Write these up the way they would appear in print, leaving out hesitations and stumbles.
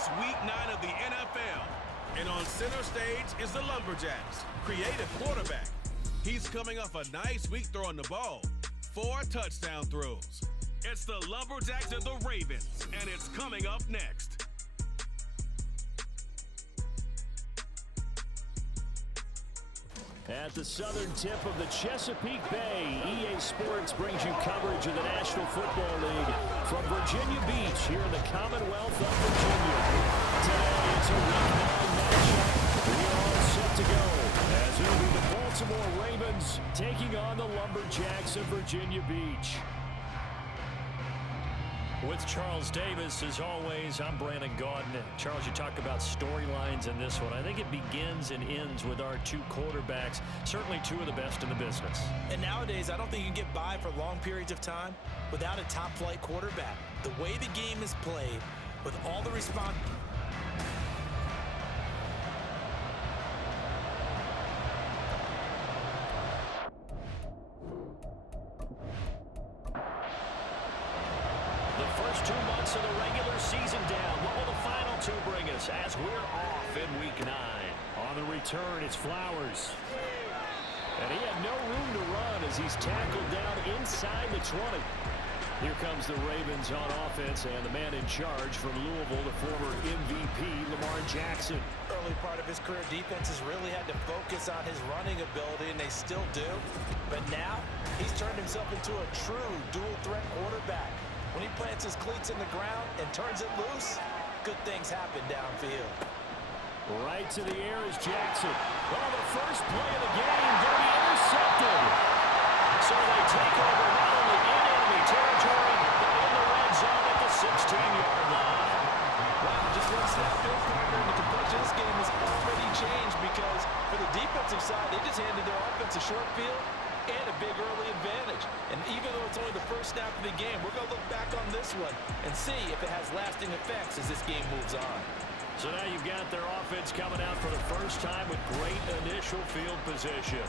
It's week 9 of the NFL. And on center stage is the Lumberjacks, creative quarterback. He's coming off a nice week throwing the ball. 4 touchdown throws. It's the Lumberjacks and the Ravens, and it's coming up next. At the southern tip of the Chesapeake Bay, EA Sports brings you coverage of the National Football League from Virginia Beach here in the Commonwealth of Virginia. Today, it's a Week 9 matchup. We are all set to go as it'll be the Baltimore Ravens taking on the Lumberjacks of Virginia Beach. With Charles Davis, as always, I'm Brandon Gaudin. Charles, you talk about storylines in this one. I think it begins and ends with our 2 quarterbacks, certainly 2 of the best in the business. And nowadays, I don't think you can get by for long periods of time without a top-flight quarterback. The way the game is played, with all the response... First 2 months of the regular season down. What will the final 2 bring us as we're off in week 9? On the return, it's Flowers. And he had no room to run as he's tackled down inside the 20. Here comes the Ravens on offense, and the man in charge from Louisville, the former MVP, Lamar Jackson. Early part of his career, defenses really had to focus on his running ability, and they still do. But now, he's turned himself into a true dual-threat quarterback. When he plants his cleats in the ground and turns it loose, good things happen downfield. Right to the air is Jackson. Well, the first play of the game going to be intercepted. So they take over not only in enemy territory, but in the red zone at the 16-yard line. Wow, just one snap field partner, and the complexion of this game has already changed because for the defensive side, they just handed their offense a short field and a big early advantage. And even though it's only the first snap of the game, we're going to look back on this one and see if it has lasting effects as this game moves on. So now you've got their offense coming out for the first time with great initial field position.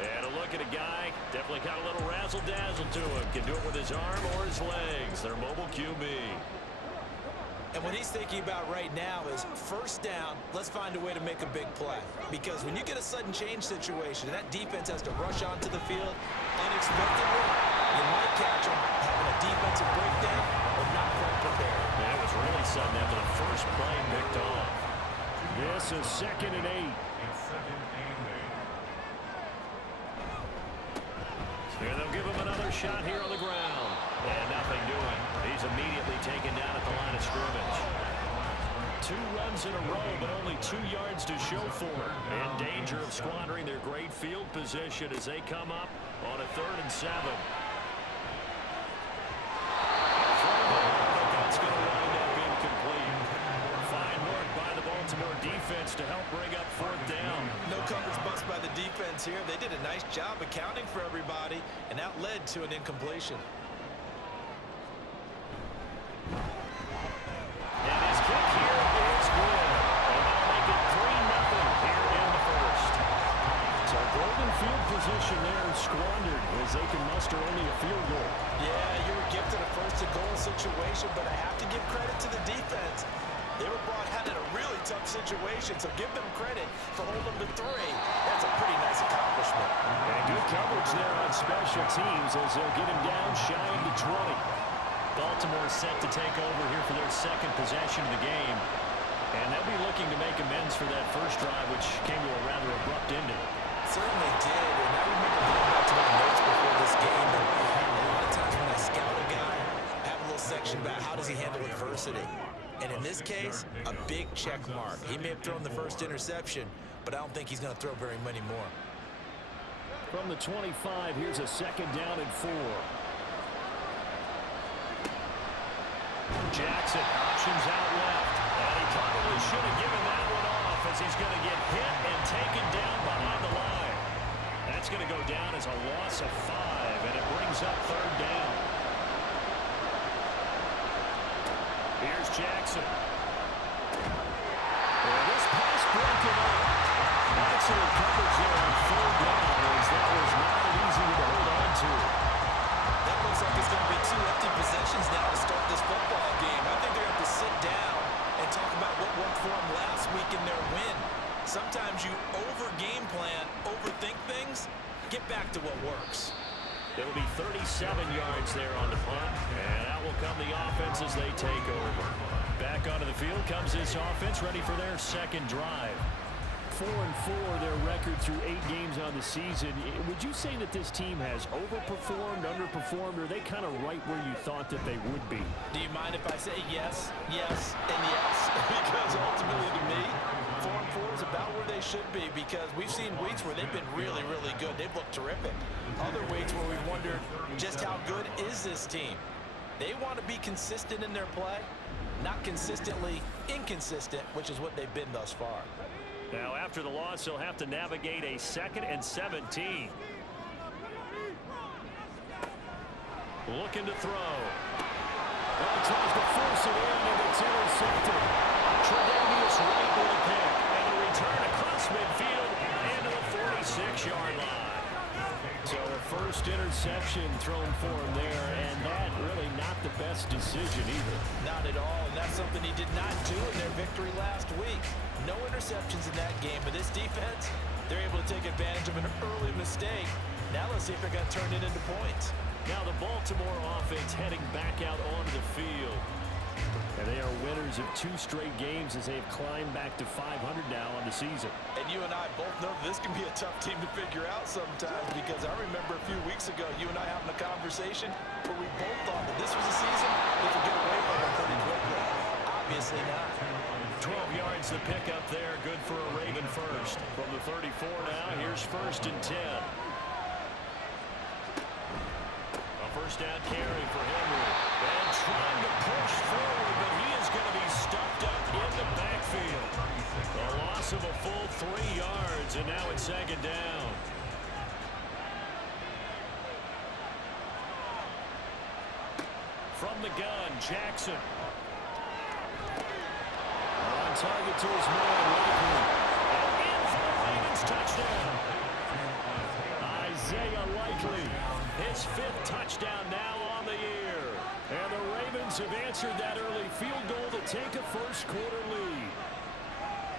And a look at a guy, definitely got a little razzle-dazzle to him. Can do it with his arm or his legs. Their mobile QB. And what he's thinking about right now is first down, let's find a way to make a big play. Because when you get a sudden change situation, and that defense has to rush onto the field unexpectedly, you might catch them having a defensive breakdown or not quite prepared. That was really sudden after the first play picked off. This is 2nd and 8. And they'll give him another shot here on the ground. And nothing doing. He's immediately taken down at the line of scrimmage. 2 runs in a row, but only 2 yards to show for it. In danger of squandering their great field position as they come up on a 3rd and 7. That's going to wind up incomplete. Fine work by the Baltimore defense to help bring up 4th down. No coverage bust by the defense here. They did a nice job accounting for everybody, and that led to an incompletion. And his kick here is good. And they'll make it 3-0 here in the first. So golden field position there squandered as they can muster only a field goal. Yeah, you were gifted a first-and-goal situation, but I have to give credit to the defense. They were brought out in a really tough situation, so give them credit for holding them to 3. That's a pretty nice accomplishment. And good coverage there on special teams as they'll get him down shy of the 20. Baltimore set to take over here for their 2nd possession of the game. And they'll be looking to make amends for that first drive, which came to a rather abrupt ending. Certainly did, and I remember going back to my notes before this game, and a lot of times when I scout a guy, I have a little section about how does he handle adversity. And in this case, a big check mark. He may have thrown the first interception, but I don't think he's going to throw very many more. From the 25, here's a 2nd down and 4. Jackson options out left. And he probably should have given that one off as he's going to get hit and taken down behind the line. That's going to go down as a loss of 5, and it brings up 3rd down. Here's Jackson. And this pass broken up. Excellent coverage there on 3rd down as that was not easy to hold on to. That looks like it's going to be 2 empty possessions now to start this football game. I think they're going to have to sit down and talk Sometimes you over-game plan, overthink things. Get back to what works. It'll be 37 yards there on the punt, and out will come the offense as they take over. Back onto the field comes this offense, ready for their second drive. 4-4 their record through 8 games on the season. Would you say that this team has overperformed, underperformed, or are they kind of right where you thought that they would be? Do you mind if I say yes, yes, and yes? Because ultimately to me, 4-4 is about where they should be, because we've seen weeks where they've been really, really good. They've looked terrific. Other weeks where we've wondered just how good is this team. They want to be consistent in their play, not consistently inconsistent, which is what they've been thus far. Now, after the loss, they'll have to navigate a 2nd and 17. Looking to throw. Well, tries to force it in, and it's intercepted. Tre'Davious White with a pick, and a return across midfield into the 46-yard line. So a first interception thrown for him there, and that really not the best decision either. Not at all, and that's something he did not do in their victory last week. No interceptions in that game, but this defense, they're able to take advantage of an early mistake. Now let's see if they're going to turn it into points. Now the Baltimore offense heading back out onto the field. And they are winners of 2 straight games as they've climbed back to 500 now on the season. And you and I both know this can be a tough team to figure out sometimes, because I remember a few weeks ago you and I having a conversation where we both thought that this was a season they could get away from it pretty quickly. Obviously not. 12 yards to pick up there. Good for a Raven first. From the 34 now, here's 1st and 10. A first down carry for Henry. And trying to push forward, but he is going to be stuffed up in the backfield. A loss of a full 3 yards, and now it's 2nd down. From the gun, Jackson. On target to his man, Likely. And in for the Ravens touchdown. Isaiah Likely. His 5th touchdown now on the year. And the Ravens have answered that early field goal to take a first-quarter lead.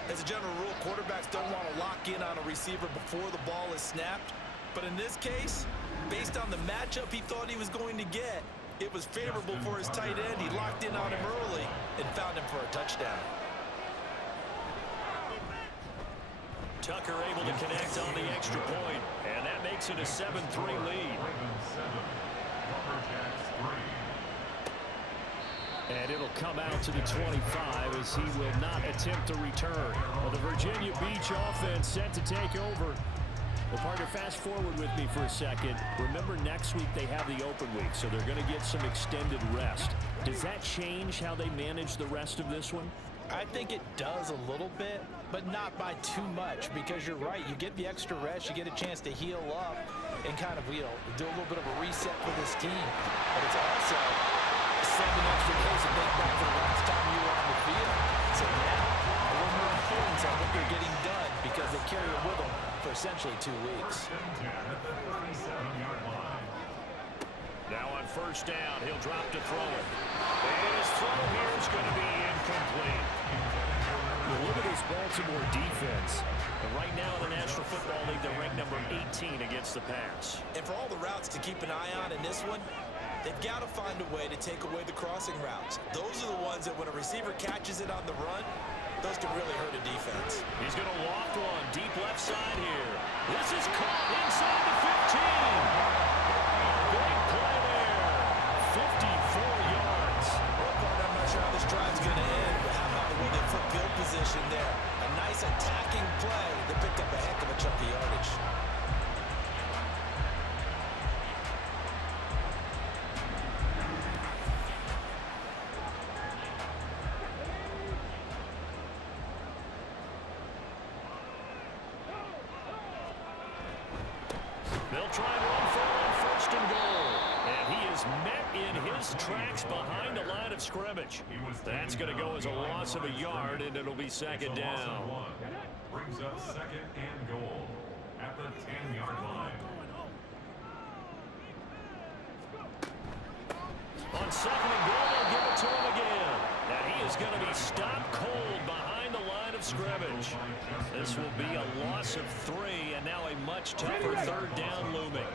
As a general rule, quarterbacks don't want to lock in on a receiver before the ball is snapped. But in this case, based on the matchup he thought he was going to get, it was favorable for his tight end. He locked in on him early and found him for a touchdown. Tucker able to connect on the extra point, and that makes it a 7-3 lead. And it'll come out to the 25 as he will not attempt a return. Well, the Virginia Beach offense set to take over. Well, partner, fast forward with me for a second. Remember, next week they have the open week, so they're going to get some extended rest. Does that change how they manage the rest of this one? I think it does a little bit, but not by too much, because you're right. You get the extra rest, you get a chance to heal up and kind of, do a little bit of a reset for this team. But it's also 7 extra days to think back to the last time you were on the field. So now, a little more importance on what they're getting done, because they carry it with them for essentially 2 weeks. Now on first down, he'll drop to throw it. And his throw here is going to be incomplete. Well, look at this Baltimore defense. And right now in the National Football League, they're ranked number 18 against the pass. And for all the routes to keep an eye on in this one, they've got to find a way to take away the crossing routes. Those are the ones that when a receiver catches it on the run, those can really hurt a defense. He's going to loft one deep left side here. This is caught inside the 15. Big play there. 54 yards. Well, partner, I'm not sure how this drive's going to end, but how about the way they put field position there? A nice attacking play that picked up a heck of a chunk of yardage. They'll try and run for it on 1st and goal. And he is met in his tracks behind the line of scrimmage. That's going to go as a loss of a yard, and it'll be 2nd down. Brings up 2nd and goal at the 10-yard line. On 2nd and goal, they'll give it to him again. And he is going to be stopped cold behind the line of of scrimmage. This will be a loss of 3, and now a much tougher third down looming.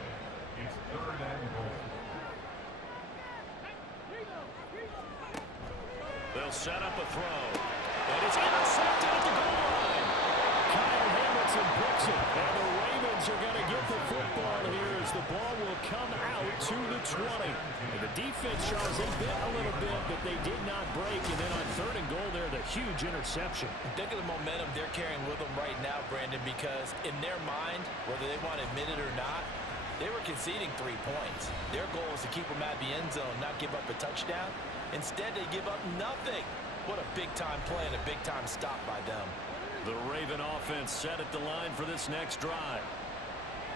It's third and goal. They'll set up a throw. And it's intercepted at the goal line. Kyle Hamilton picks it. And the Ravens are going to get the football here as the ball will come out to the 20. And the defense, Charles, they bit a little bit, but they did not break. And then on third and goal there, the huge interception. Think of the momentum they're carrying with them right now, Brandon, because in their mind, whether they want to admit it or not, they were conceding 3 points. Their goal is to keep them at the end zone, not give up a touchdown. Instead, they give up nothing. What a big-time play and a big-time stop by them. The Raven offense set at the line for this next drive.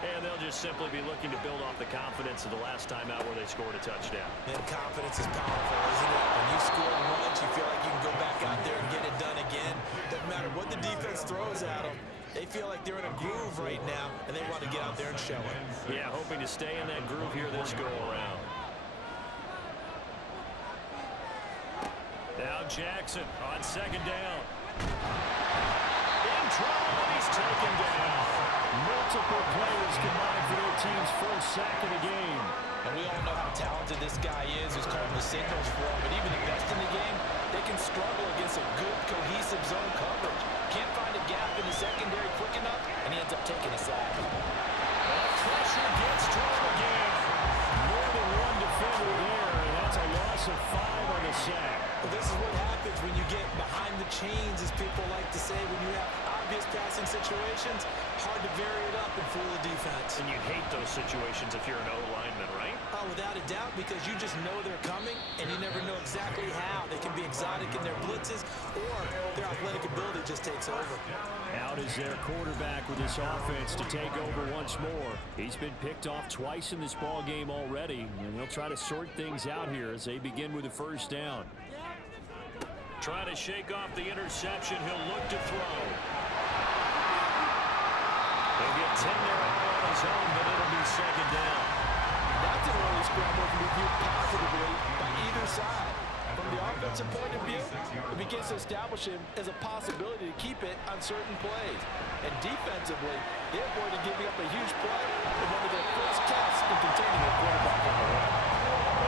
And they'll just simply be looking to build off the confidence of the last time out where they scored a touchdown. And confidence is powerful, isn't it? When you score once, you feel like you can go back out there and get it done again. Doesn't matter what the defense throws at them. They feel like they're in a groove right now, and they want to get out there and show it. Yeah, hoping to stay in that groove here this go-around. Now Jackson on second down. In trouble, and he's taken down. Multiple players combined for their team's first sack of the game. And we all know how talented this guy is who's calling the signals for him. But even the best in the game, they can struggle against a good, cohesive zone coverage. Can't find a gap in the secondary quick enough, and he ends up taking a sack. And pressure gets to him again. More than one defender there, and that's a loss of 5 on the sack. Well, this is what happens when you get behind the chains, as people like to say, when you have obvious passing situations, hard to vary it up and fool the defense. And you hate those situations if you're an O-lineman, right? Oh, without a doubt, because you just know they're coming, and you never know exactly how. They can be exotic in their blitzes, or their athletic ability just takes over. Out is their quarterback with this offense to take over once more. He's been picked off twice in this ball game already, and they'll try to sort things out here as they begin with a first down. Trying to shake off the interception. He'll look to throw. They'll get 10 there all on his own, but it'll be second down. That's an early scramble to be viewed positively by either side. From the offensive point of view, it begins to establish him as a possibility to keep it on certain plays. And defensively, they avoided giving up a huge play in one of their first tests in containing a quarterback on the run.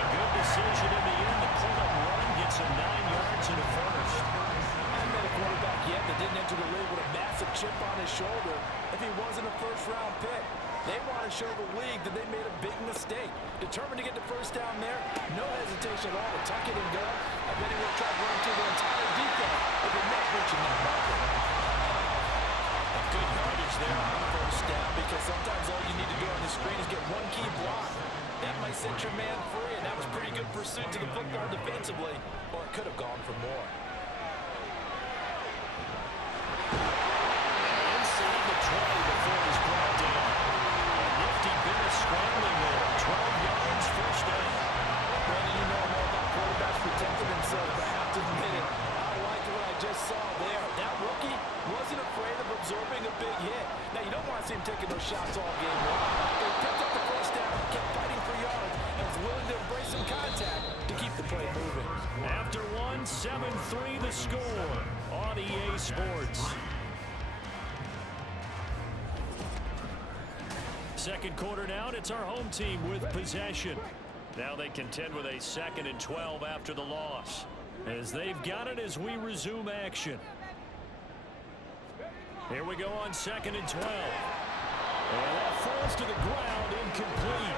A good decision in the end. The pull-up run gets him 9 yards in the first. I haven't met a quarterback yet that didn't enter the league with a massive chip on his shoulder if he wasn't a first-round pick. They want to show the league that they made a big mistake. Determined to get the first down there, no hesitation at all to tuck it and go. I bet he will try to run through the entire defense if they're not reaching that marker. A good yardage there on the first down, because sometimes all you need to do on the screen is get one key block. That might set your man free, and that was pretty good pursuit to the football defensively, or it could have gone for more. Inside the 20 before he's brought down. A nifty bit of scrambling there. 12 yards, first down. Brandon, you know more about quarterbacks protecting themselves, but I have to admit it. I like what I just saw there. That rookie wasn't afraid of absorbing a big hit. Now, you don't want to see him taking those shots all game long. But he picked up the first down, kept fighting for yards, and was willing to embrace some contact to keep the play moving. After one, 7-3 the score on EA Sports. Second quarter now, and it's our home team with possession. Now they contend with a 2nd and 12 after the loss, as they've got it as we resume action. Here we go on 2nd and 12. And that falls to the ground, incomplete.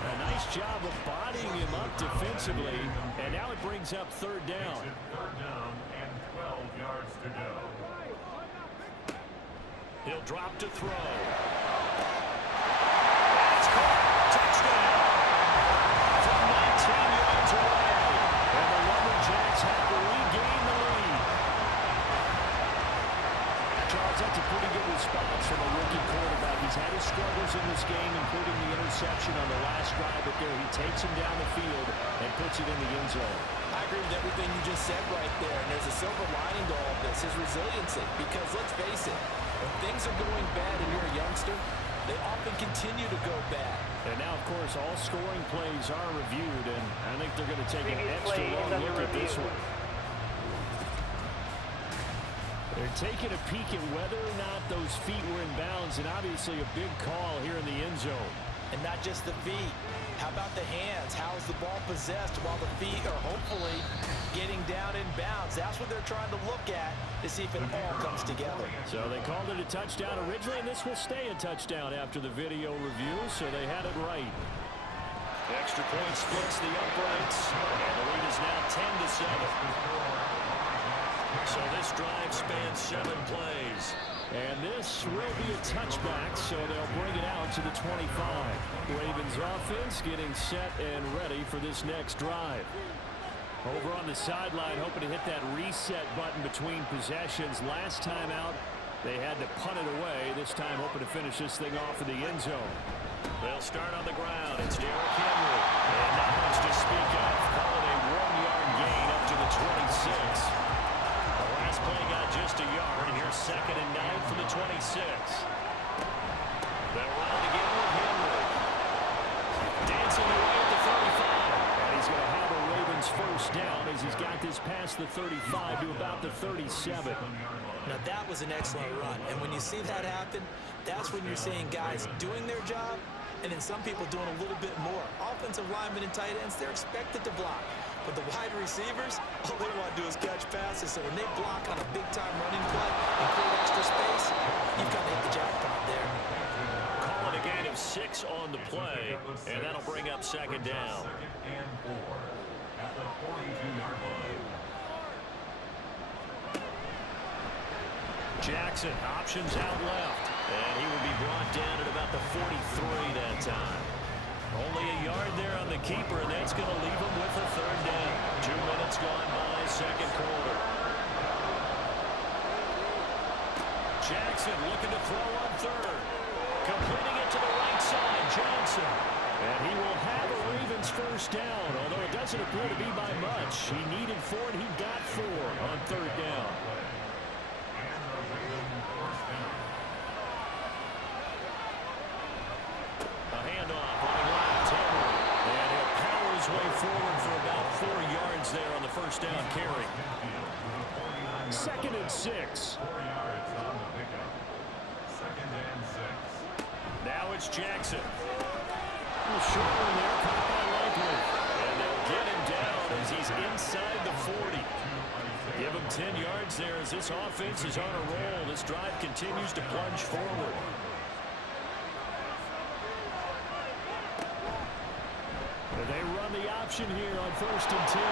A nice job of bodying him up defensively, and now it brings up third down. Third down and 12 yards to go. He'll drop to throw. That's caught. Touchdown. From 19 yards away. And the Lumberjacks have to regain the lead. Charles, that's a pretty good response from a rookie quarterback. He's had his struggles in this game, including the interception on the last drive, but there he takes him down the field and puts it in the end zone. I agree with everything you just said right there, and there's a silver lining to all of this, his resiliency, because let's face it, when things are going bad and you're a youngster, they often continue to go bad. And now, of course, all scoring plays are reviewed, and I think they're going to take an extra long look at this one. They're taking a peek at whether or not those feet were in bounds, and obviously a big call here in the end zone. And not just the feet. How about the hands? How is the ball possessed while the feet are hopefully getting down in bounds? That's what they're trying to look at to see if it all comes together. So they called it a touchdown originally, and this will stay a touchdown after the video review, so they had it right. Extra point splits the uprights, and the lead is now 10-7. So this drive spans 7 plays. And this will be a touchback, so they'll bring it out to the 25. Ravens offense getting set and ready for this next drive. Over on the sideline, hoping to hit that reset button between possessions. Last time out, they had to punt it away. This time, hoping to finish this thing off in the end zone. They'll start on the ground. It's Derrick Henry. And not much to speak of. Call it a 1-yard gain up to the 26. The last play got just a yard. Here's 2nd and 9 from the 26. They'll run it again with Henry. Dancing away at the 35. And he's going to have a Ravens first down as he's got this past the 35 to about the 37. Now that was an excellent run. And when you see that happen, that's when you're seeing guys doing their job and then some people doing a little bit more. Offensive linemen and tight ends, they're expected to block. But the wide receivers, all they want to do is catch passes. So when they block on a big-time running play and create extra space, you've got to hit the jackpot there. Call it a gain of 6 on the play, and that'll bring up 2nd down. 2nd and 4 at the 42-yard line. Jackson options out left, and he will be brought down at about the 43 that time. Only a yard there on the keeper, and that's going to leave him with a 3rd down. 2 minutes gone by, 2nd quarter. Jackson looking to throw on 3rd. Completing it to the right side, Johnson. And he will have a Ravens first down, although it doesn't appear to be by much. He needed 4, and he got 4 on 3rd down. Way forward for about 4 yards there on the first down carry. 2nd and 6. 4 yards on the pickup. 2nd and 6. Now it's Jackson. Short one there, caught by Likely. And they'll get him down as he's inside the 40. Give him 10 yards there as this offense is on a roll. This drive continues to plunge forward. They run the option here on 1st and 10.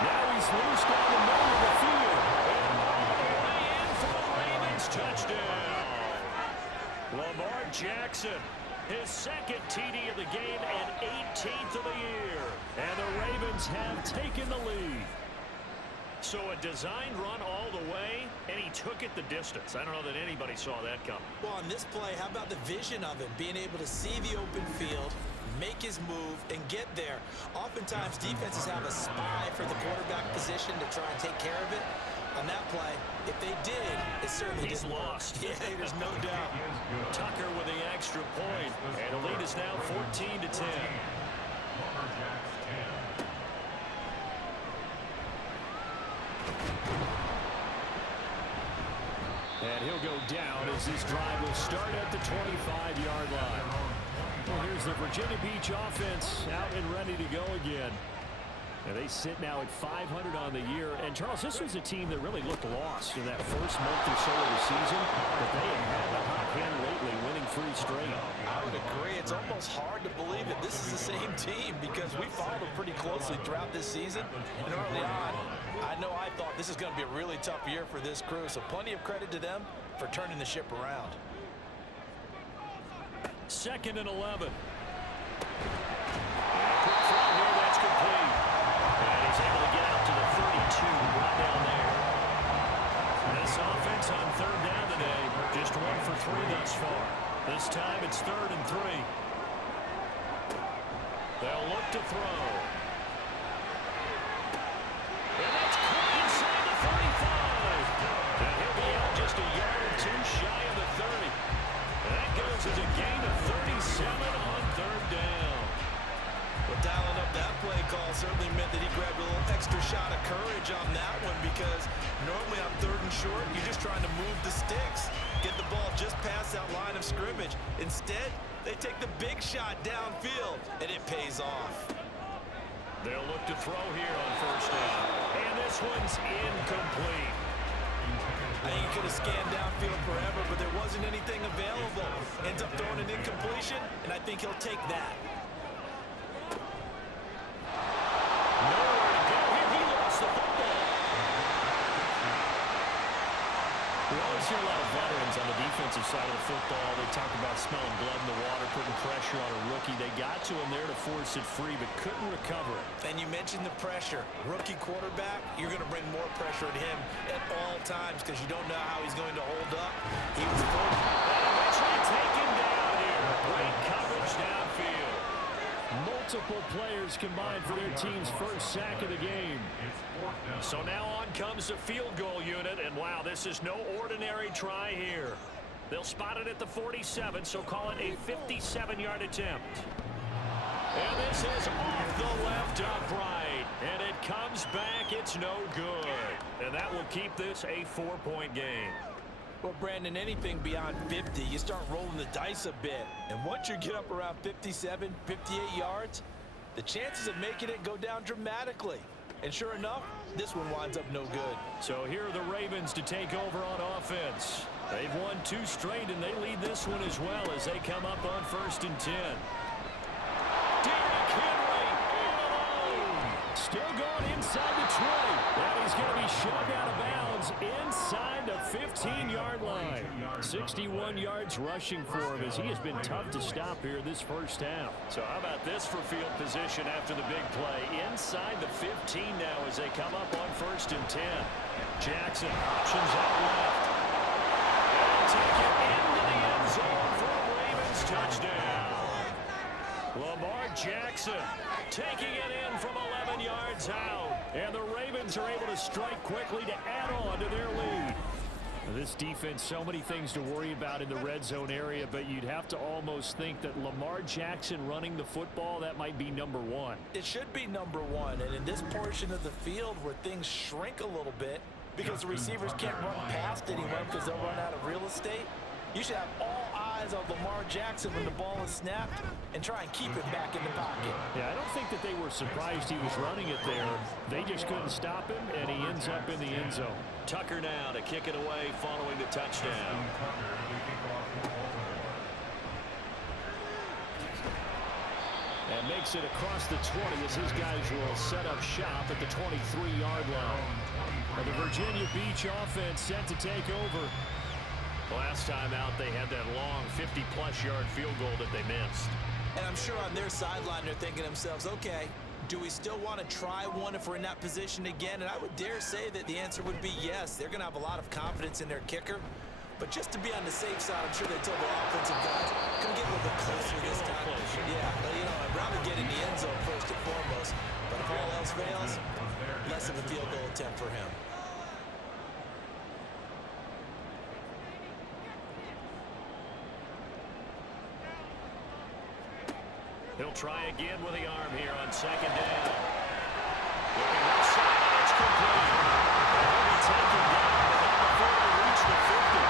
Now he's loose down the middle of the field. And all the way in for the Ravens touchdown. Lamar Jackson, his 2nd TD of the game and 18th of the year. And the Ravens have taken the lead. So a designed run all the way, and he took it the distance. I don't know that anybody saw that coming. Well, on this play, how about the vision of him? Being able to see the open field, make his move, and get there. Oftentimes, defenses have a spy for the quarterback position to try and take care of it. On that play, if they did, it certainly He's didn't lost. work. Yeah, there's no doubt. Tucker with the extra point, and the lead is now 14-10. And he'll go down as this drive will start at the 25-yard line. Well, here's the Virginia Beach offense out and ready to go again. And they sit now at 500 on the year. And, Charles, this was a team that really looked lost in that first month or so of the season. But they have had the hot hand lately, winning 3 straight. I would agree. It's almost hard to believe that this is the same team because we followed them pretty closely throughout this season. And early on, I know I thought this is going to be a really tough year for this crew. So plenty of credit to them for turning the ship around. 2nd and 11. Quick throw here, that's complete. And he's able to get out to the 32 right down there. This offense on 3rd down today, just 1 for 3 thus far. This time it's 3rd and 3. They'll look to throw. And that's caught inside the 35. And he'll be out just a yard or 2 shy of the 30. That goes as a gain of 37 on 3rd down. Well, dialing up that play call certainly meant that he grabbed a little extra shot of courage on that one because Normally on 3rd and short, you're just trying to move the sticks, get the ball just past that line of scrimmage. Instead, they take the big shot downfield, and it pays off. They'll look to throw here on 1st down. And this one's incomplete. I think he could have scanned downfield forever, but there wasn't anything available. Ends up throwing an incompletion, and I think he'll take that. Nowhere to go here. He lost the football. We always hear a lot of veterans on the defensive side of the football. They talk about smelling blood in the water, putting pressure on a rookie. They got to him there to force it free, but couldn't recover it. And you mentioned the pressure. Rookie quarterback, you're going to bring more pressure at him at all times because you don't know how he's going to hold up. He was Eventually taken down here. Great coverage downfield. Multiple players combined for their team's first sack of the game. So now on comes the field goal unit, and wow, this is no ordinary try here. They'll spot it at the 47, so call it a 57-yard attempt. And this is off the left upright, and it comes back. It's no good. And that will keep this a 4-point game. Well, Brandon, anything beyond 50, you start rolling the dice a bit. And once you get up around 57, 58 yards, the chances of making it go down dramatically. And sure enough, this one winds up no good. So here are the Ravens to take over on offense. They've won 2 straight, and they lead this one as well as they come up on 1st and 10. Derrick Henry alone. Still going inside the 20. And he's going to be shoved out of bounds inside the 15-yard line. 61 yards rushing for him as he has been tough to stop here this first half. So how about this for field position after the big play? Inside the 15 now as they come up on 1st and 10. Jackson options out left. They'll take it into the end zone for a Ravens touchdown. Lamar Jackson taking it in from 11 yards out. And the Ravens are able to strike quickly to add on to their lead. This defense, so many things to worry about in the red zone area, but you'd have to almost think that Lamar Jackson running the football, that might be number 1. It should be number 1, and in this portion of the field where things shrink a little bit because the receivers can't run past anyone because they'll run out of real estate, you should have all eyes on Lamar Jackson when the ball is snapped and try and keep it back in the pocket. Yeah, I don't think that they were surprised he was running it there. They just couldn't stop him, and he ends up in the end zone. Tucker now to kick it away following the touchdown. And makes it across the 20 as his guys will set up shop at the 23-yard line. And the Virginia Beach offense set to take over. Last time out, they had that long 50-plus yard field goal that they missed. And I'm sure on their sideline they're thinking to themselves, okay, do we still want to try one if we're in that position again? And I would dare say that the answer would be yes. They're going to have a lot of confidence in their kicker. But just to be on the safe side, I'm sure they told their offensive guys, come get a little bit closer this time. Yeah, well, you know, I'd rather get in the end zone first and foremost. But if all else fails, less of a field goal attempt for him. He'll try again with the arm here on 2nd down. Looking left side, and it's complete. He'll be taken down, but not before they reach the 50.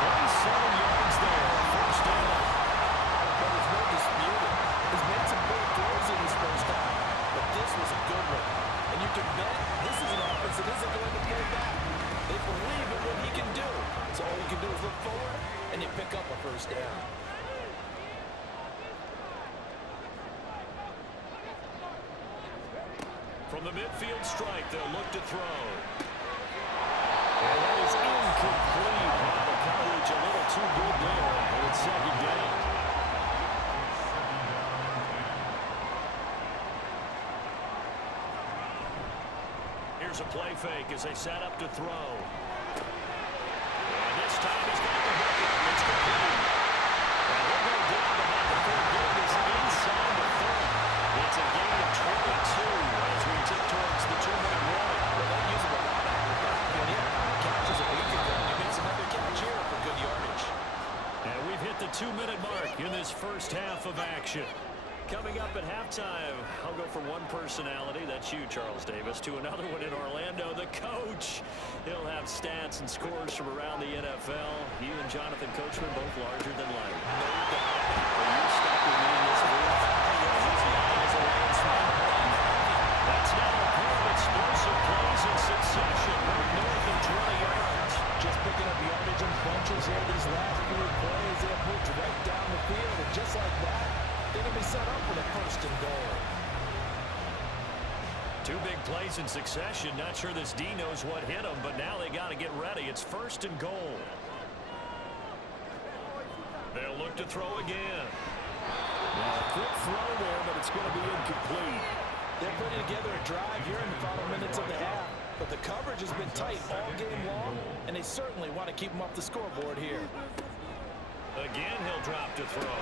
27 yards there, 1st down. But there's no disputing. He's made some good throws in his first half, but this was a good one. And you can bet this is an offense that isn't going to pull back. They believe in what he can do. So all you can do is look forward, and you pick up a 1st down. From the midfield strike, they'll look to throw. And that is incomplete. The coverage a little too good there. And it's 2nd down. Here's a play fake as they set up to throw. And this time he's got the hook up. It's complete. And he'll go down, but not before getting this inside the 30. It's a gain of 22 as we tip towards the 2-minute warning. Well, they use him a lot out of the backfield. Catches a week ago. He makes another catch here for good yardage. And we've hit the 2-minute mark in this first half of action. Coming up at halftime, I'll go from one personality, that's you, Charles Davis, to another one in Orlando, the coach. He'll have stats and scores from around the NFL. You and Jonathan Coachman both larger than life. No doubt. Are you stuck with me in this booth? That's now a pair of explosive plays in succession. North of 20 yards. Just picking up yardage in bunches here these last few plays. They have moved right down the field, and just like that, they're going to be set up for the first and goal. Two big plays in succession. Not sure this D knows what hit him, but now they got to get ready. It's first and goal. They'll look to throw again. Well, a quick throw there, but it's going to be incomplete. They're putting together a drive here in the final minutes of the half, but the coverage has been tight all game long, and they certainly want to keep them off the scoreboard here. Again, he'll drop to throw.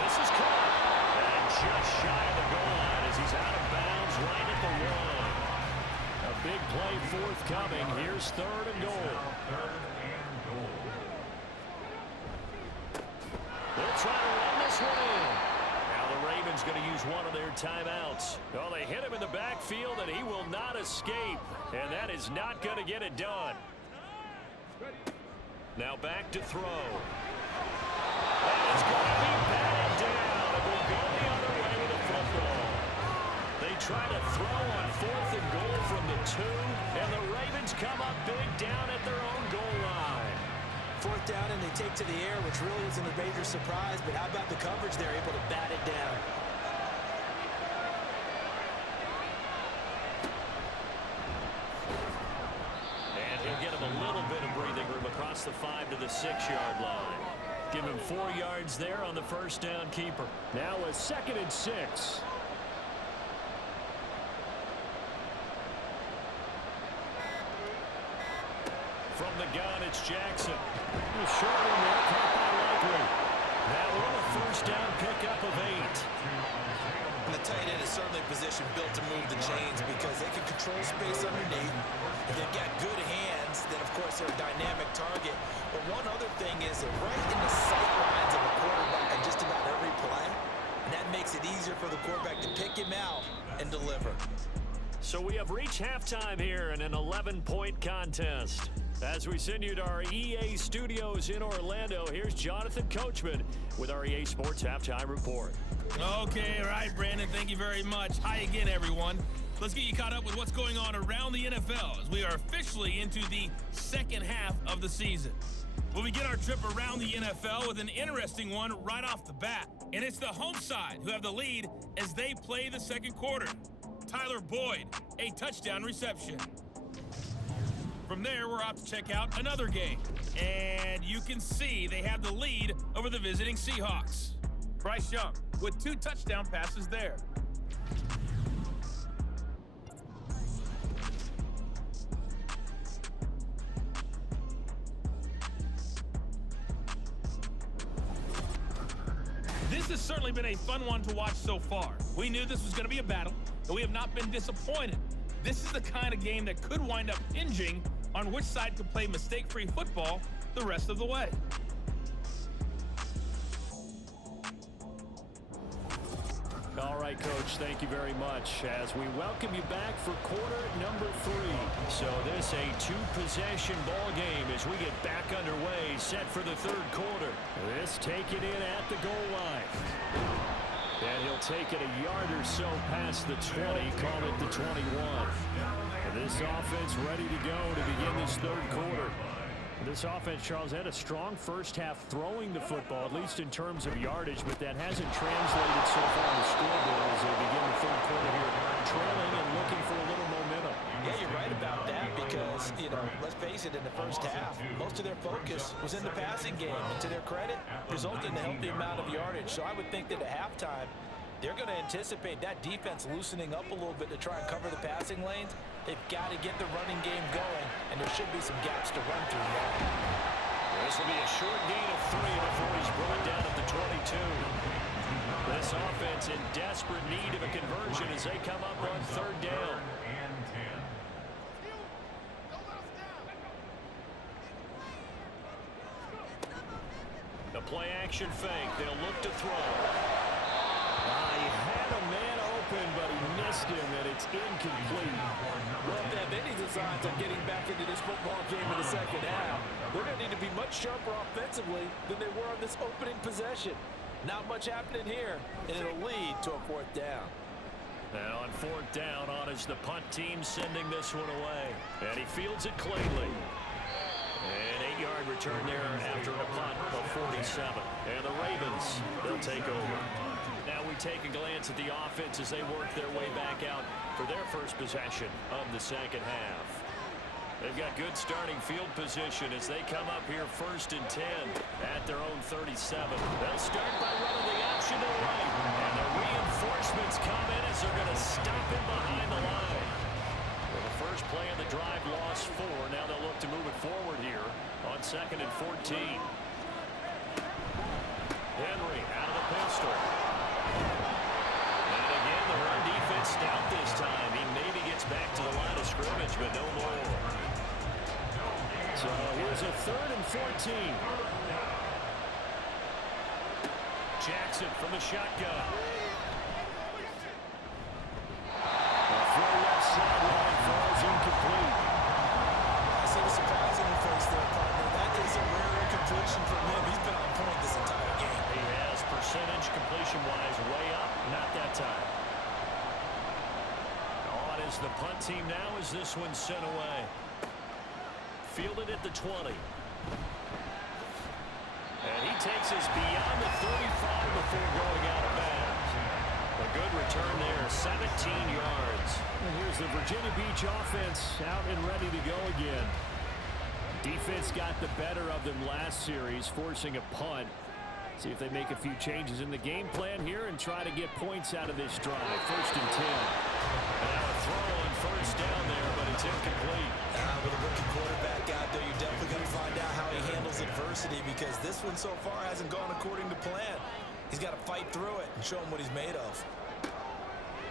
This is caught. And just shy of the goal line as he's out of bounds right at the 1. A big play forthcoming. Here's third and goal. They'll try to run this one in. Now the Ravens going to use one of their timeouts. Oh, they hit him in the backfield, and he will not escape. And that is not going to get it done. Now back to throw. That is going to be batted down. It will go the other way with the football. They try to throw on fourth and goal from the 2, and the Ravens come up big down at their own goal line. Fourth down, and they take to the air, which really isn't a major surprise, but how about the coverage? They're able to bat it down. And he'll get him a little bit of breathing room across the 5 to the 6-yard line. Give him 4 yards there on the first down keeper. Now a 2nd and 6. From the gun, it's Jackson. Short one there, caught by Likely. That one a first down pickup of 8. And the tight end is certainly a position built to move the chains because they can control space underneath. If they've got good hands, then of course they're a dynamic target. But one other thing is they're right in the sight lines of a quarterback on just about every play. And that makes it easier for the quarterback to pick him out and deliver. So we have reached halftime here in an 11-point contest. As we send you to our EA studios in Orlando, here's Jonathan Coachman with our EA Sports Halftime Report. Okay, all right, Brandon, thank you very much. Hi again, everyone. Let's get you caught up with what's going on around the NFL as we are officially into the second half of the season. We'll begin our trip around the NFL with an interesting one right off the bat. And it's the home side who have the lead as they play the second quarter. Tyler Boyd, a touchdown reception. From there, we're off to check out another game. And you can see they have the lead over the visiting Seahawks. Bryce Young with 2 touchdown passes there. This has certainly been a fun one to watch so far. We knew this was going to be a battle, and we have not been disappointed. This is the kind of game that could wind up hinging on which side to play mistake-free football the rest of the way. All right, Coach, thank you very much as we welcome you back for quarter number 3. So this a 2-possession ball game as we get back underway, set for the third quarter. This taken in at the goal line. And he'll take it a yard or so past the 20, call it the 21. And this offense ready to go to begin this third quarter. This offense, Charles, had a strong first half throwing the football, at least in terms of yardage, but that hasn't translated so far on the scoreboard as they begin the third quarter here, trailing and looking for a little momentum. Yeah, you're right about that because, let's face it, in the first half, most of their focus was in the passing game. And to their credit, resulted in a healthy amount of yardage. So I would think that at halftime, they're going to anticipate that defense loosening up a little bit to try and cover the passing lanes. They've got to get the running game going, and there should be some gaps to run through now. This will be a short gain of 3 before he's brought down at the 22. This offense in desperate need of a conversion as they come up on third down. The play action fake. They'll look to throw. He had a man open, but he missed against him, and it's incomplete. Well, if they have any designs on getting back into this football game in the second half, they're going to need to be much sharper offensively than they were on this opening possession. Not much happening here, and it'll lead to a fourth down. And on fourth down, on is the punt team sending this one away. And he fields it cleanly. An 8-yard return there after a punt of 47. And the Ravens, they'll take over. Now we take a glance at the offense as they work their way back out for their first possession of the second half. They've got good starting field position as they come up here 1st and 10 at their own 37. They'll start by running the option to the right. And the reinforcements come in as they're going to stop him behind the line. Well, the first play of the drive lost 4. Now they'll look to move it forward here on 2nd and 14. Henry out of the pistol. And again, the run defense stout this time. He maybe gets back to the line of scrimmage, but no more. So here's a 3rd and 14. Jackson from the shotgun. A throw left sideline falls incomplete. I see the surprise in your face there, partner. That is a rare incompletion from him. He's been on point this entire game. He has percentage completion-wise way up, not that time. On is the punt team now as this one's sent away. Fielded at the 20. And he takes us beyond the 35 before going out of bounds. A good return there, 17 yards. And here's the Virginia Beach offense out and ready to go again. Defense got the better of them last series, forcing a punt. See if they make a few changes in the game plan here and try to get points out of this drive. 1st and 10. And now a throw on 1st down there, but it's incomplete. With a rookie quarterback out there, you're definitely going to find out how he handles adversity because this one so far hasn't gone according to plan. He's got to fight through it and show him what he's made of.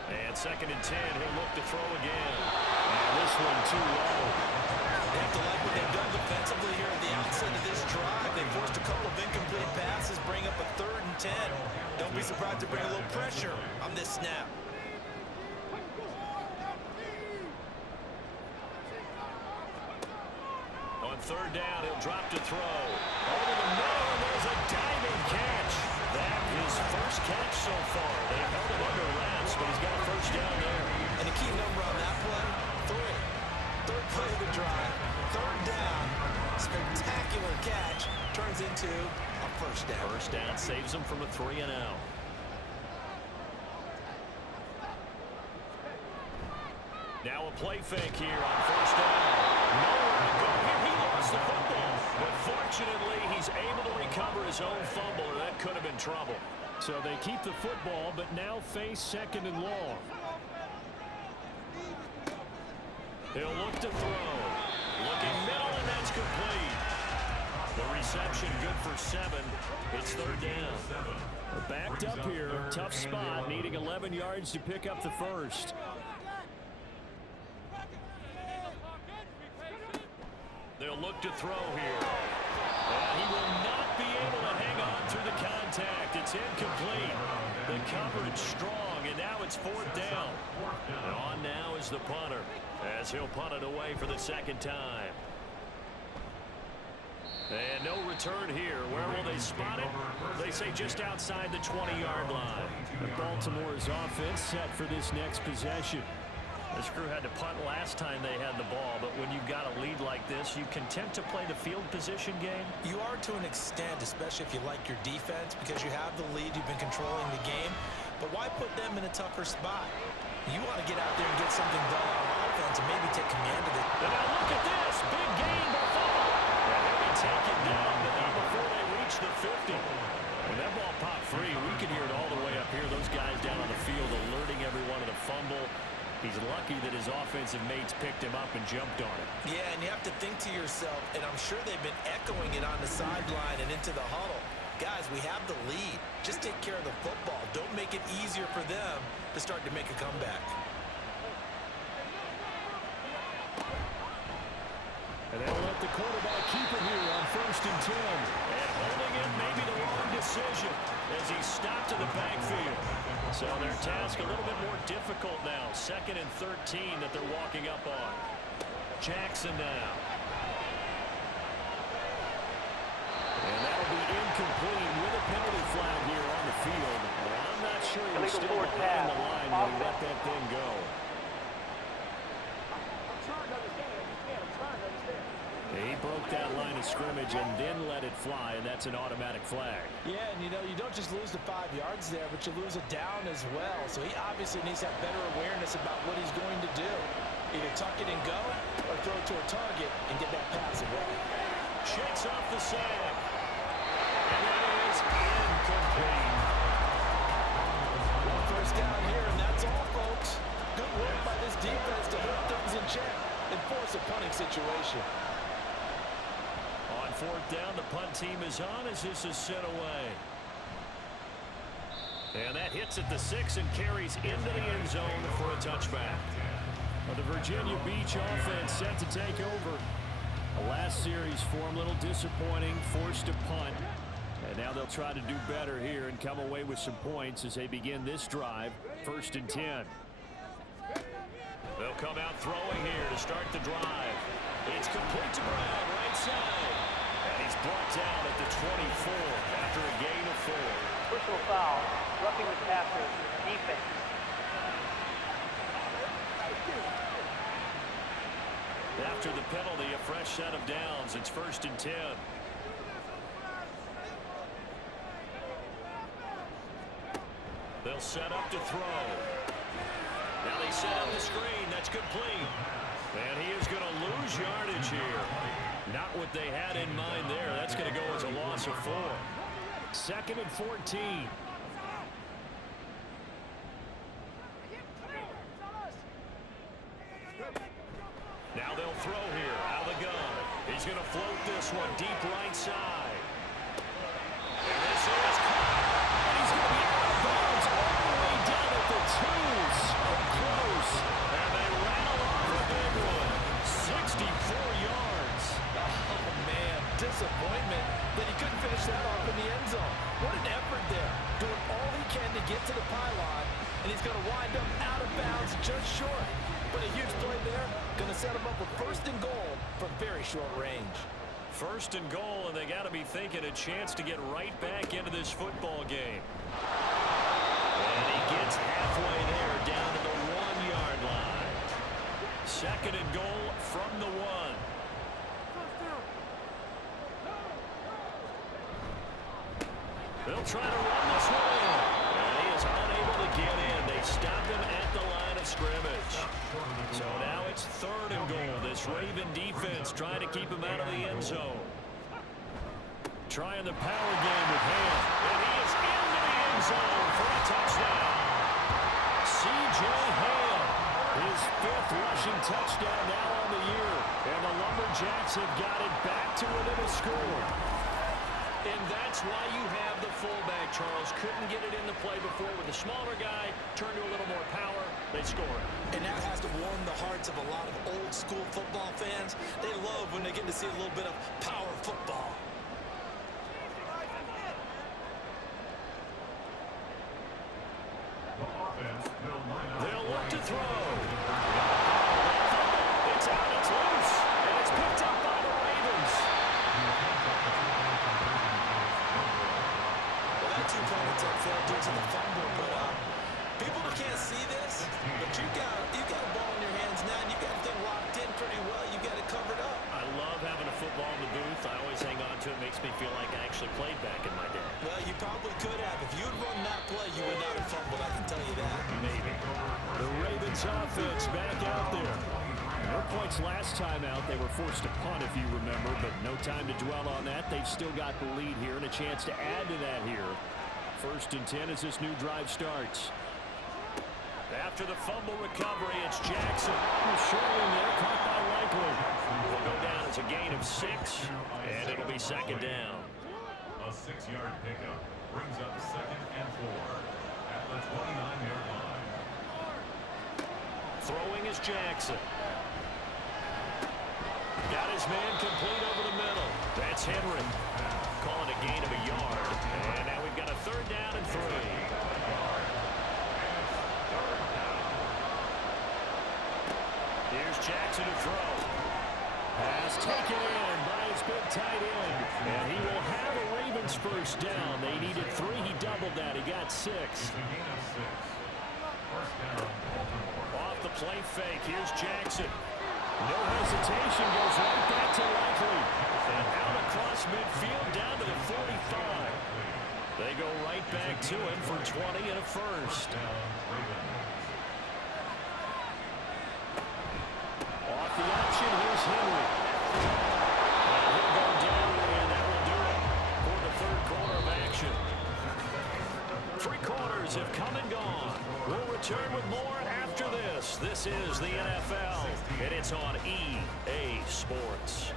And 2nd and 10, he'll look to throw again. And this one too low. They have to like what they've done defensively here at the outset of this drive. They forced a couple of incomplete passes, bring up a 3rd and 10. Don't be surprised to bring a little pressure on this snap. On 3rd down, he'll drop to throw. Over the middle, and there's a diving catch. That is first catch so far. They held him under wraps, but he's got a 1st down there. And a key number on that play, 3. 3rd play of the drive, 3rd down. Spectacular catch turns into a 1st down. 1st down saves him from a 3-and-out. Now a play fake here on 1st down. Nowhere to go here. He lost the football. But fortunately, he's able to recover his own fumble, or that could have been trouble. So they keep the football, but now face 2nd and long. He'll look to throw. Looking middle, and that's complete. The reception good for 7. It's 3rd down. We're backed up here. Tough spot, needing 11 yards to pick up the 1st. They'll look to throw here. And he will not be able to hang on through the contact. It's incomplete. The coverage strong, and now it's 4th down. And on now is the punter, as he'll punt it away for the 2nd time. And no return here. Where will they spot it? They say just outside the 20-yard line. And Baltimore's offense set for this next possession. This crew had to punt last time they had the ball, but when you've got a lead like this, you content to play the field position game? You are to an extent, especially if you like your defense, because you have the lead, you've been controlling the game. But why put them in a tougher spot? You want to get out there and get something done on offense and maybe take command of it. And now look at this. Big gain by Buffalo. And they'll be taken down, but not before they reach the 50. When that ball popped free, we could hear it all the way up here. Those guys down on the field alerting everyone of the fumble. He's lucky that his offensive mates picked him up and jumped on it. Yeah, and you have to think to yourself, and I'm sure they've been echoing it on the sideline and into the huddle. Guys, we have the lead. Just take care of the football. Don't make it easier for them to start to make a comeback. And they'll let the quarterback keep it here on 1st and 10. And Holding it, maybe the wrong decision as he stopped in the backfield. So their task a little bit more difficult now. 2nd and 13 that they're walking up on. Jackson now. And that'll be incomplete with a penalty flag here on the field. Well, I'm not sure he was still behind the line when he let that thing go. He broke that line of scrimmage and then let it fly, and that's an automatic flag. Yeah, and you know, you don't just lose the 5 yards there, but you lose a down as well. So he obviously needs to have better awareness about what he's going to do. Either tuck it and go, or throw it to a target and get that pass away. Shakes off the sack. And it is incomplete. Well, first down here, and that's all, folks. Good work by this defense to hold things in check and force a punting situation. On 4th down, the punt team is on as this is sent away. And that hits at the 6 and carries into the end zone for a touchback. Well, the Virginia Beach offense set to take over. The last series for them, a little disappointing, forced to punt. And now they'll try to do better here and come away with some points as they begin this drive. 1st and 10. They'll come out throwing here to start the drive. It's complete to Brown, right side. And he's brought down at the 24 after a gain of 4. Personal foul, roughing the passer, defense. After the penalty, a fresh set of downs. It's 1st and 10. They'll set up to throw. Now they set up the screen. That's complete. And he is going to lose yardage here. Not what they had in mind there. That's going to go as a loss of 4. 2nd and 14. Now they'll throw here out of the gun. He's going to float this one deep right side. And this is caught. And he's going to be out of bounds all the way down at the 2. So close. And they rattle off a big one. 64 yards. Oh, man, disappointment that he couldn't finish that off in the end zone. What an effort there. Doing all he can to get to the pylon, and he's going to wind up out of bounds just short. But a huge play there, going to set him up with 1st and goal from very short range. 1st and goal, and they got to be thinking a chance to get right back into this football game. And he gets halfway there, down to the 1-yard line. 2nd and goal from the 1. They'll try to run this one in. And he is unable to get in. They stop him at the line of scrimmage. So now it's 3rd and goal. This Raven defense trying to keep him out of the end zone. Trying the power game with Ham. And he is into the end zone for a touchdown. C.J. Ham, his 5th rushing touchdown now on the year. And the Lumberjacks have got it back to within a score. And that's why you have the fullback, Charles. Couldn't get it in the play before with a smaller guy. Turned to a little more power. They score. And that has to warm the hearts of a lot of old-school football fans. They love when they get to see a little bit of power football. They'll look to throw. It's out. It's loose. And it's picked up by the Ravens. Well, that 2-point attempt failed due to the fumble, but people can't see this, but you got a ball in your hands now, and you got the thing locked in pretty well. You got it covered up. I love having a football in the booth. I always hang on to it. Makes me feel like I actually played back in my day. Well, you probably could have. If you'd run that play, you would not have fumbled. I can tell you that. Maybe. The Ravens offense back out there. No points last time out. They were forced to punt, if you remember, but no time to dwell on that. They've still got the lead here and a chance to add to that here. 1st and 10 as this new drive starts. After the fumble recovery, it's Jackson. Short in there, caught by Likely. Will go down as a gain of 6, and it'll be 2nd down. A 6-yard pickup brings up 2nd and 4 at the 29-yard line. Throwing is Jackson. Got his man complete over the middle. That's Henry. call it a gain of a yard. And now we've got a 3rd down and 3. Here's Jackson to throw. Pass taken in by his big tight end. And he will have a Ravens first down. They needed 3. He doubled that. He got 6. Off the play fake. Here's Jackson. No hesitation. Goes right back to Likely. And out across midfield down to the 45. They go right back to him for 20 and a first. Off the option, here's Henry. And he'll go down, and that will do it for the 3rd quarter of action. 3 quarters have come and gone. We'll return with more after this. This is the NFL, and it's on EA Sports.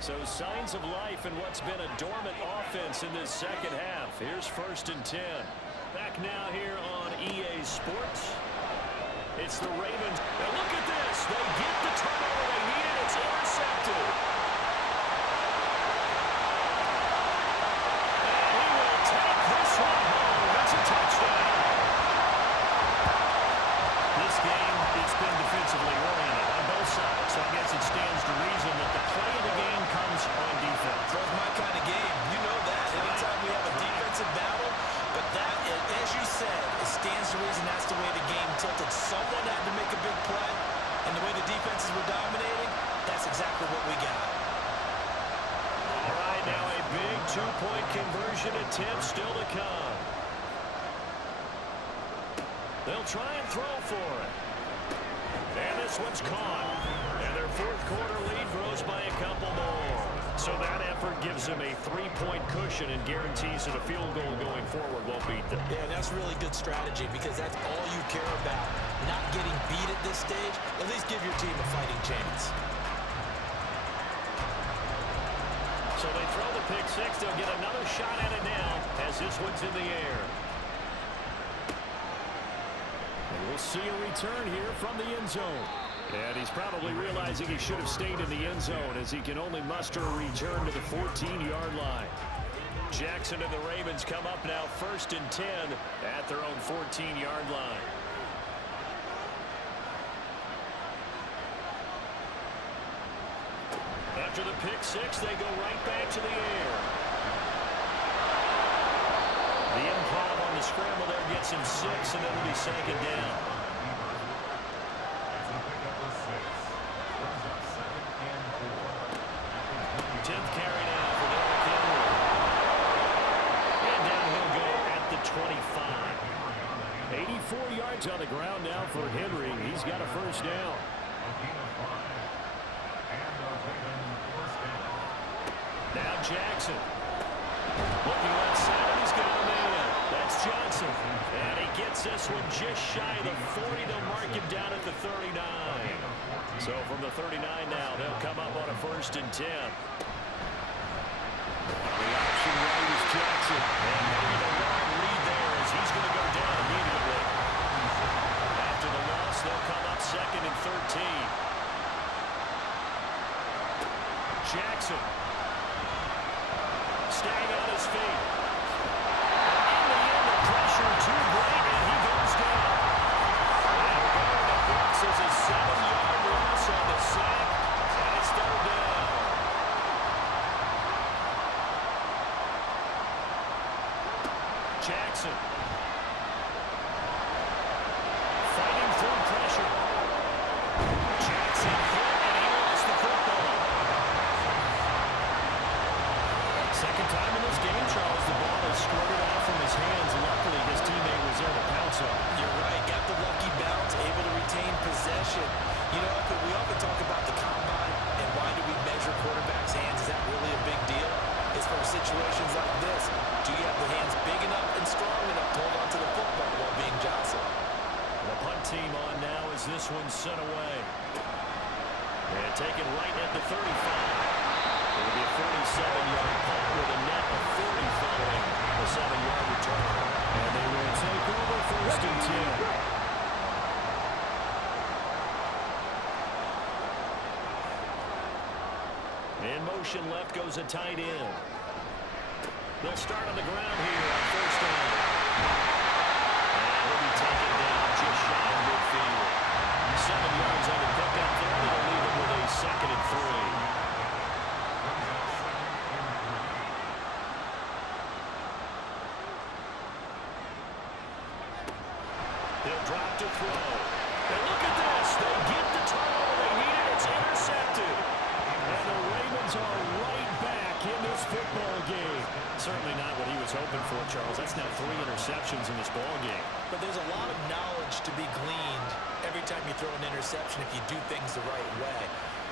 So signs of life in what's been a dormant offense in this second half. Here's 1st and 10. Back now here on EA Sports. It's the Ravens. Now look at this. They get the turnover they needed. It's intercepted. And he will take this one home. That's a touchdown. This game, it's been defensively oriented on both sides. So I guess it stands to reason that the play of the game comes on defense. That's my kind of game. You know that. Anytime we have a defensive battle, but that, as you said, it stands to reason that's the way the game tilted. Someone had to make a big play, and the way the defenses were dominating, that's exactly what we got. All right, now a big 2-point conversion attempt still to come. They'll try and throw for it. And this one's caught. And their 4th quarter lead grows by a couple more. So that effort gives them a 3-point cushion and guarantees that a field goal going forward won't beat them. Yeah, that's really good strategy because that's all you care about. Not getting beat at this stage. At least give your team a fighting chance. So they throw the pick 6. They'll get another shot at it now as this one's in the air. And we'll see a return here from the end zone. And he's probably realizing he should have stayed in the end zone as he can only muster a return to the 14-yard line. Jackson and the Ravens come up now 1st and 10 at their own 14-yard line. After the pick 6, they go right back to the air. The improv on the scramble there gets him 6, and it'll be 2nd down. 10th carry now for Derrick Henry. And down he'll go at the 25. 84 yards on the ground now for Henry. He's got a first down. Now Jackson. Looking left side, and he's got a man. That's Johnson. And he gets this one just shy of the 40. They'll mark him down at the 39. So from the 39 now, they'll come up on a 1st and 10. The option right is Jackson. And maybe the long lead there as he's going to go down immediately. After the loss, they'll come up 2nd and 13. Jackson. Staying on his feet. In the end, the pressure too great, and he goes down. And going to Brooks is a 7-yard loss on the sack, and it's 3rd down. Jackson. Fighting through pressure. Jackson hit, and he lost the football. Second time in this game, Charles, the ball has squirted out from his hands. Luckily, his teammate was there to pounce on. You're right. Got the lucky bounce, able to retain possession. You know, we often talk about the combine and why do we measure quarterbacks' hands. Is that really a big deal? It's for situations like this. Do you have the hands big enough and strong enough to hold on to the football while being jostled? The punt team on now as this one's sent away. And taken right at the 35. It'll be a 47-yard punt with a net of 40 following the 7-yard return. And they will take over 1st and 10. In motion left goes a tight end. They'll start on the ground here on first down. And he'll be taken down just shy of midfield. 7 yards on the pickup there. It'll leave him with a 2nd and 3. They'll drop to throw. And look at this. They get the turnover they needed. It's intercepted. And the Ravens are right back in this football game. Certainly not what he was hoping for, Charles. That's now 3 interceptions in this ball game. But there's a lot of knowledge to be gleaned every time you throw an interception if you do things the right way.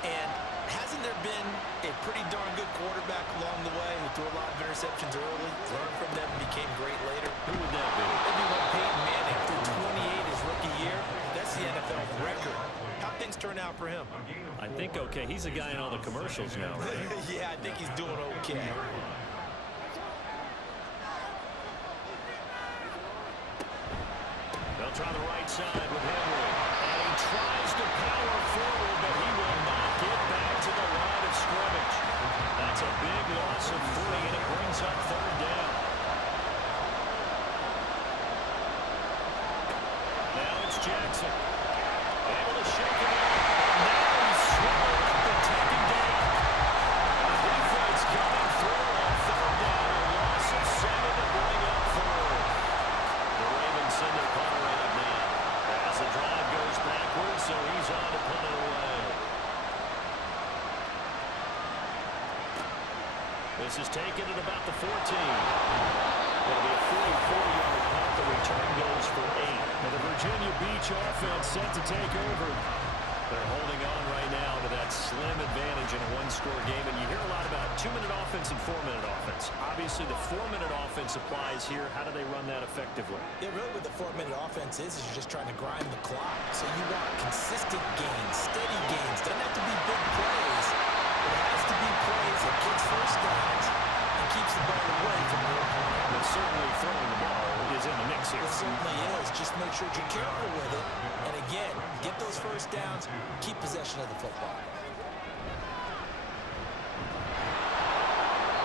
And hasn't there been a pretty darn good quarterback along the way who threw a lot of interceptions early, learned from them, and became great later? Who would that be? Maybe when Peyton Manning threw 28 his rookie year. That's the NFL record. How'd things turn out for him? I think okay. He's the guy in all the commercials now, right? Yeah, I think he's doing okay. They'll try the right side with Henry. And he tries to power forward, but he will not get back to the line of scrimmage. That's a big loss of 3, and it brings up 3rd down. Now it's Jackson. Able to shake it up. And now he's swallowed up and taken down. The defense coming through on 3rd down. A loss of 7 to bring up 4th. The Ravens send their punter out now. As the drive goes backwards, so he's on to punt it away. This is taken at about the 14. It'll be a 44-yard punt. The return goes for 8. And the Virginia Beach offense set to take over. They're holding on right now to that slim advantage in a 1-score game. And you hear a lot about 2-minute offense and 4-minute offense. Obviously, the 4-minute offense applies here. How do they run that effectively? Yeah, really what the 4-minute offense is you're just trying to grind the clock. So you want consistent gains, steady gains. Doesn't have to be big plays. But it has to be plays that gets first downs and keeps the ball away from your opponent. But certainly throwing the ball is in the mix here. It certainly is. Just make sure you're careful with it. And again, get those first downs, keep possession of the football.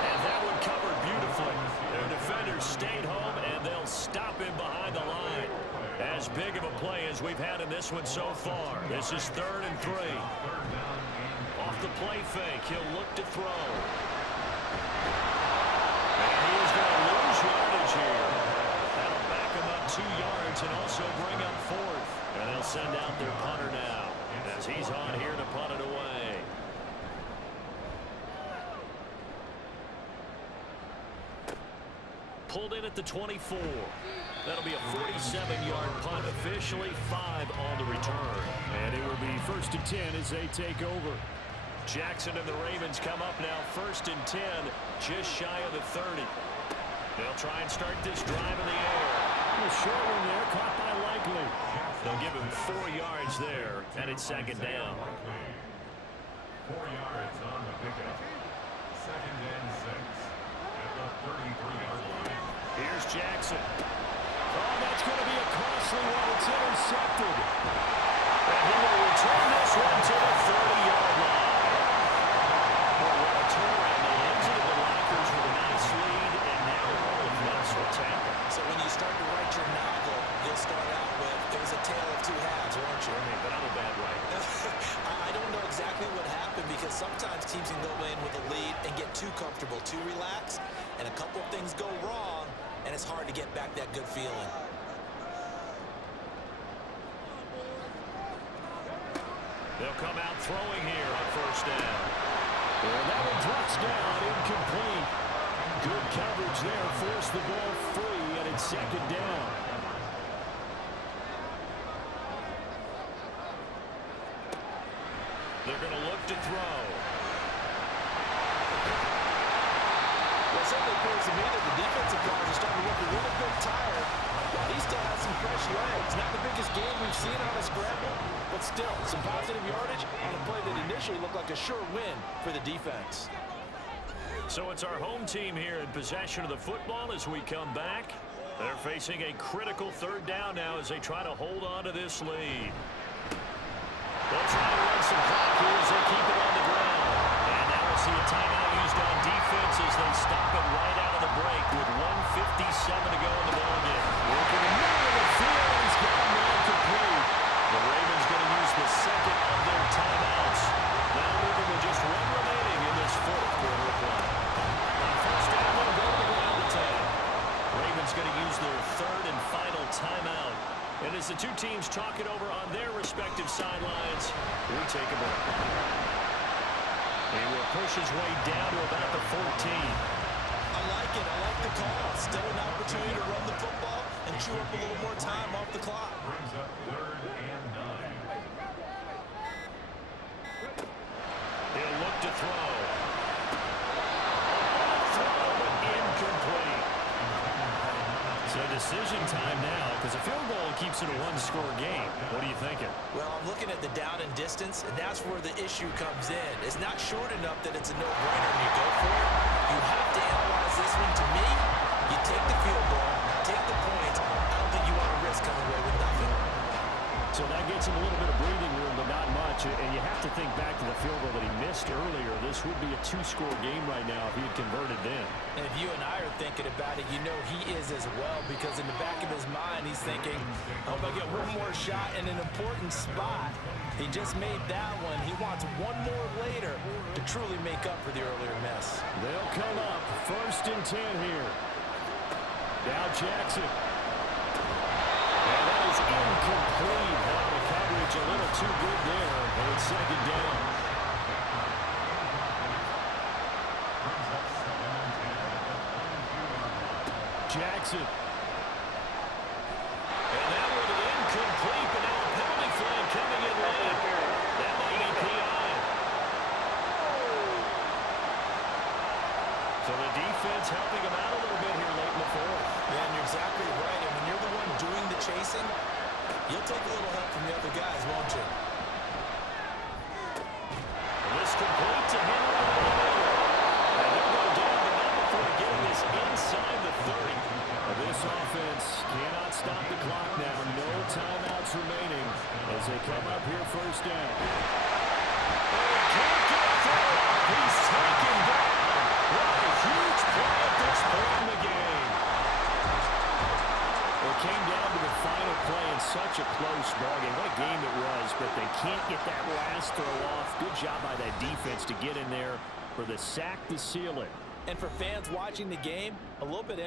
And that one covered beautifully. Their defenders stayed home, and they'll stop him behind the line. As big of a play as we've had in this one so far. This is 3rd and 3. Off the play fake, he'll look to throw. And he is going to lose yardage here. That'll back him up 2 yards and also bring up 4th. And they'll send out their punter now as he's on here to punt it away. Pulled in at the 24. That'll be a 47-yard punt. Officially 5 on the return. And it will be 1st and 10 as they take over. Jackson and the Ravens come up now 1st and 10, just shy of the 30. They'll try and start this drive in the air. A short one there, caught by Likely. They'll give him 4 yards there, and it's 2nd down. 4 yards on the pickup. 2nd and 6 at the 33-yard line. Here's Jackson. Oh, that's going to be a costly one. It's intercepted. And he will return this one to the 30-yard line. What a turnaround. They exited the lockers with a nice lead, and now all of this will happen. So when you start to write your novel, you'll start out with, it was a tale of 2 halves, won't you? Hey, but I'm a bad writer. I don't know exactly what happened because sometimes teams can go in with a lead and get too comfortable, too relaxed, and a couple of things go wrong, and it's hard to get back that good feeling. They'll come out throwing here on 1st down. And that one drops down, incomplete. Good coverage there, forced the ball free, and it's 2nd down. They're going to look to throw. Well, it certainly appears to me that the defensive guys are starting to look a little bit tired. While he still has some fresh legs. Not the biggest game we've seen on a scramble, but still some positive yardage on a play that initially looked like a sure win for the defense. So it's our home team here in possession of the football as we come back. They're facing a critical 3rd down now as they try to hold on to this lead. They'll try to run some clock here as they keep it on the ground. And now we'll see a timeout used on defense as they stop it right out of the break with 1:57 to go in the ballgame. Working in the middle of the field. He's got a man complete. The Ravens going to use the second of their timeouts. Now moving with just one remaining in this fourth quarter of play. On first down, they'll go to the ground attack. Ravens going to use their third and final timeout. And as the two teams talk it over on their respective sidelines, we take a break. He will push his way down to about the 14. I like it. I like the call. Still an opportunity to run the football and chew up a little more time off the clock. Brings up 3rd and 9. He'll look to throw. Throw, but incomplete. So decision time now, because a field goal keeps it a one-score game. What are you thinking? Well, I'm looking at the down and distance, and that's where the issue comes in. It's not short enough that it's a no-brainer and you go for it. You have to analyze this one. To me, you take the field goal, take the points. I don't think you want to risk coming away with nothing. So that gets him a little bit of breathing room, but not much. And you have to think back to the field goal that he missed earlier. This would be a two-score game right now if he had converted then. And if you and I are thinking about it, you know he is as well, because in the back of his mind, he's thinking, I hope I get one more shot in an important spot. He just made that one. He wants one more later to truly make up for the earlier miss. They'll come up 1st and 10 here. Now Jackson. And that is incomplete. Now the coverage a little too good there. And it's 2nd down. Jackson. And that one incomplete, but now a penalty flag coming in late. That might be PI. So the defense helping him out a little bit here late in the fourth. Yeah, and you're exactly right. And when you're the one doing the chasing, you'll take a little help from the other guys, won't you? And this complete to Henry. And they'll go down the number for getting this inside the 30. This offense cannot stop the clock now. No timeouts remaining as they come up here 1st down. Can't get through. He's taken down. What a huge play at this point in the game. It came down to the final play in such a close ballgame. What a game it was, but they can't get that last throw off. Good job by that defense to get in there for the sack to seal it. And for fans watching the game, a little bit